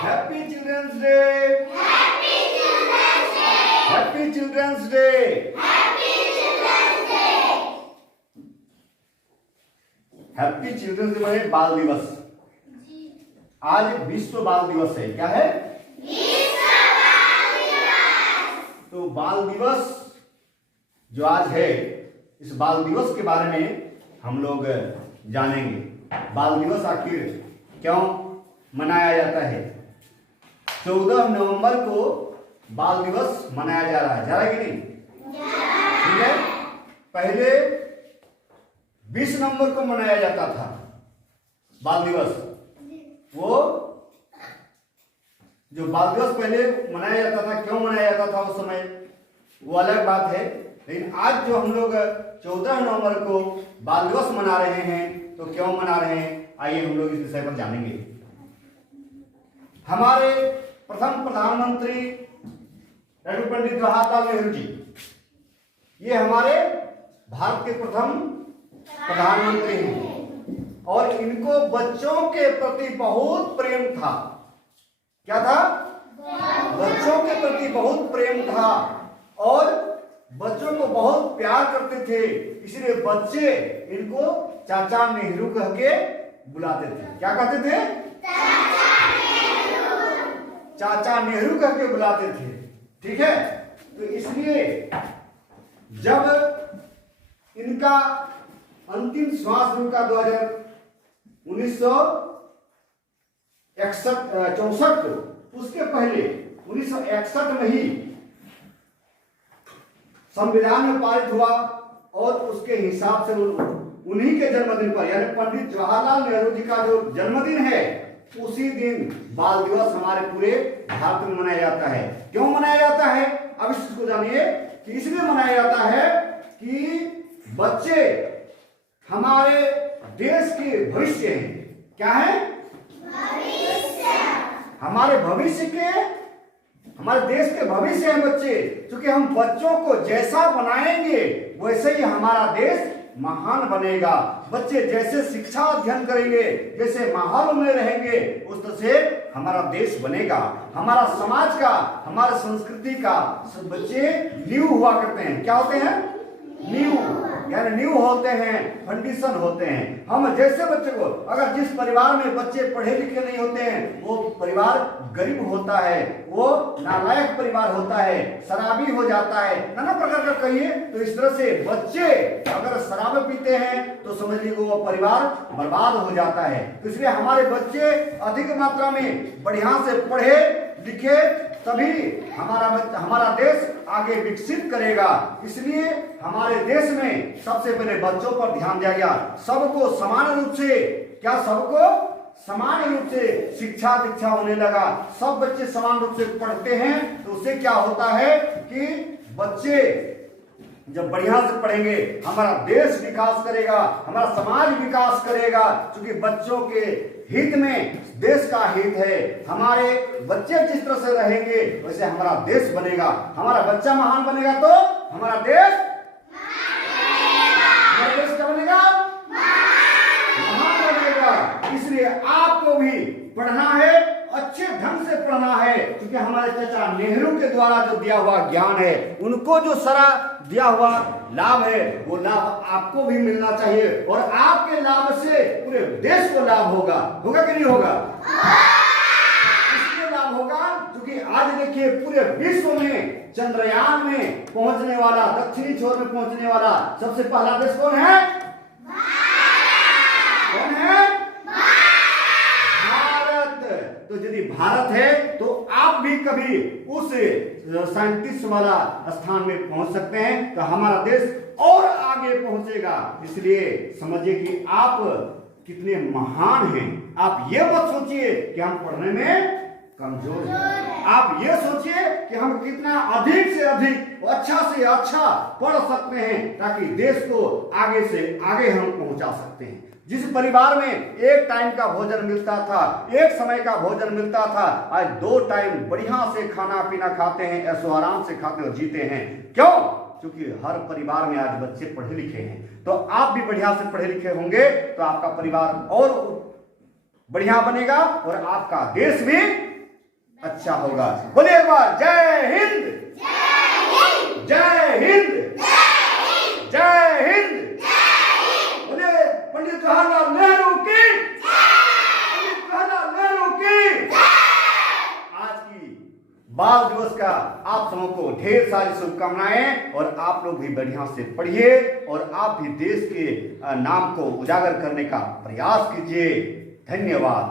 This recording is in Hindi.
Happy children's day. Happy children's day. Happy children's day माने बाल दिवस। आज विश्व बाल दिवस है। क्या है? विश्व बाल दिवस। तो बाल दिवस जो आज है, इस बाल दिवस के बारे में हम लोग जानेंगे। बाल दिवस आखिर क्यों मनाया जाता है? 14 नवंबर को बाल दिवस मनाया जा रहा है। जा रहा है कि नहीं? ठीक है। पहले 20 नवंबर को मनाया जाता था बाल दिवस। वो जो बाल दिवस पहले मनाया जाता था, क्यों मनाया जाता था उस समय, वो अलग बात है। लेकिन आज जो हम लोग 14 नवंबर को बाल दिवस मना रहे हैं, तो क्यों मना रहे हैं, आइए हम लोग इस विषय पर जानेंगे। हमारे प्रथम प्रधानमंत्री डॉक्टर पंडित जवाहरलाल नेहरू जी, ये हमारे भारत के प्रथम प्रधानमंत्री हैं और इनको बच्चों के प्रति बहुत प्रेम था। क्या था? बच्चों के प्रति बहुत प्रेम था और बच्चों को बहुत प्यार करते थे। इसलिए बच्चे इनको चाचा नेहरू कह के बुलाते थे। क्या कहते थे? चाचा नेहरू कह के बुलाते थे। ठीक है। तो इसलिए जब इनका अंतिम श्वास उनका 1964 को, उसके पहले 1961 में ही संविधान में पारित हुआ और उसके हिसाब से उन्हीं के जन्मदिन पर, यानी पंडित जवाहरलाल नेहरू जी का जो जन्मदिन है, उसी दिन बाल दिवस हमारे पूरे भारत में मनाया जाता है। क्यों मनाया जाता है? अब इसको जानिए कि इसलिए मनाया जाता है कि बच्चे हमारे देश के भविष्य हैं। क्या है? भविष्य। हमारे भविष्य के, हमारे देश के भविष्य हैं बच्चे। क्योंकि हम बच्चों को जैसा बनाएंगे वैसे ही हमारा देश महान बनेगा। बच्चे जैसे शिक्षा अध्ययन करेंगे, जैसे माहौल में रहेंगे, उस तरह से हमारा देश बनेगा। हमारा समाज का, हमारे संस्कृति का सब बच्चे नींव हुआ करते हैं। क्या होते हैं? नींव, यानी नींव होते हैं, फाउंडेशन होते हैं। हम जैसे बच्चे को, अगर जिस परिवार में बच्चे पढ़े लिखे नहीं होते हैं, वो परिवार गरीब होता है, वो नालायक परिवार होता है, शराबी हो जाता है, नाना प्रकार का कहिए। तो इस तरह से बच्चे अगर शराब पीते हैं तो समझ लीजिए वो परिवार बर्बाद हो जाता है। तो इसलिए हमारे बच्चे अधिक मात्रा में बढ़िया से पढ़े लिखे, तभी हमारा देश आगे विकसित करेगा। इसलिए हमारे देश में सबसे पहले बच्चों पर ध्यान दिया गया। सबको समान रूप से, क्या सबको समान रूप से शिक्षा दीक्षा होने लगा। सब बच्चे समान रूप से पढ़ते हैं तो उससे क्या होता है कि बच्चे जब बढ़िया से पढ़ेंगे, हमारा देश विकास करेगा, हमारा समाज विकास करेगा। क्योंकि बच्चों के हित में देश का हित है। हमारे बच्चे जिस तरह से रहेंगे वैसे हमारा देश बनेगा। हमारा बच्चा महान बनेगा तो हमारा देश क्या बनेगा? महान बनेगा। इसलिए आपको भी पढ़ना है, अच्छे ढंग से पढ़ना है। क्योंकि हमारे चाचा नेहरू के द्वारा जो दिया हुआ ज्ञान है, उनको जो सारा दिया हुआ लाभ है, वो लाभ आपको भी मिलना चाहिए और आपके लाभ से पूरे देश को लाभ होगा। होगा कि नहीं होगा? इसलिए लाभ होगा क्योंकि आज देखिए पूरे विश्व में चंद्रयान में पहुंचने वाला, दक्षिणी छोर में पहुंचने वाला सबसे पहला देश कौन है? कौन है? तो यदि भारत है तो आप भी कभी उस साइंटिस्ट वाला स्थान में पहुंच सकते हैं, तो हमारा देश और आगे पहुंचेगा। इसलिए समझिए कि आप कितने महान हैं। आप ये मत सोचिए कि हम पढ़ने में कमजोर हैं। आप ये सोचिए कि हम कितना अधिक से अधिक, अच्छा से अच्छा पढ़ सकते हैं, ताकि देश को आगे से आगे हम पहुंचा सकते हैं। जिस परिवार में एक टाइम का भोजन मिलता था, एक समय का भोजन मिलता था, आज 2 टाइम बढ़िया से खाना पीना खाते हैं, ऐसो आराम से खाते और जीते हैं। क्यों? क्योंकि हर परिवार में आज बच्चे पढ़े लिखे हैं। तो आप भी बढ़िया से पढ़े लिखे होंगे तो आपका परिवार और बढ़िया बनेगा और आपका देश भी अच्छा होगा। बोलिए एक बार जय हिंद, जय हिंद, जय हिंद। बोलिए पंडित जवाहरलाल नेहरू की, पंडित जवाहरलाल नेहरू की। आज की बाल दिवस का आप सबों को ढेर सारी शुभकामनाएं, और आप लोग भी बढ़िया से पढ़िए और आप भी देश के नाम को उजागर करने का प्रयास कीजिए। धन्यवाद।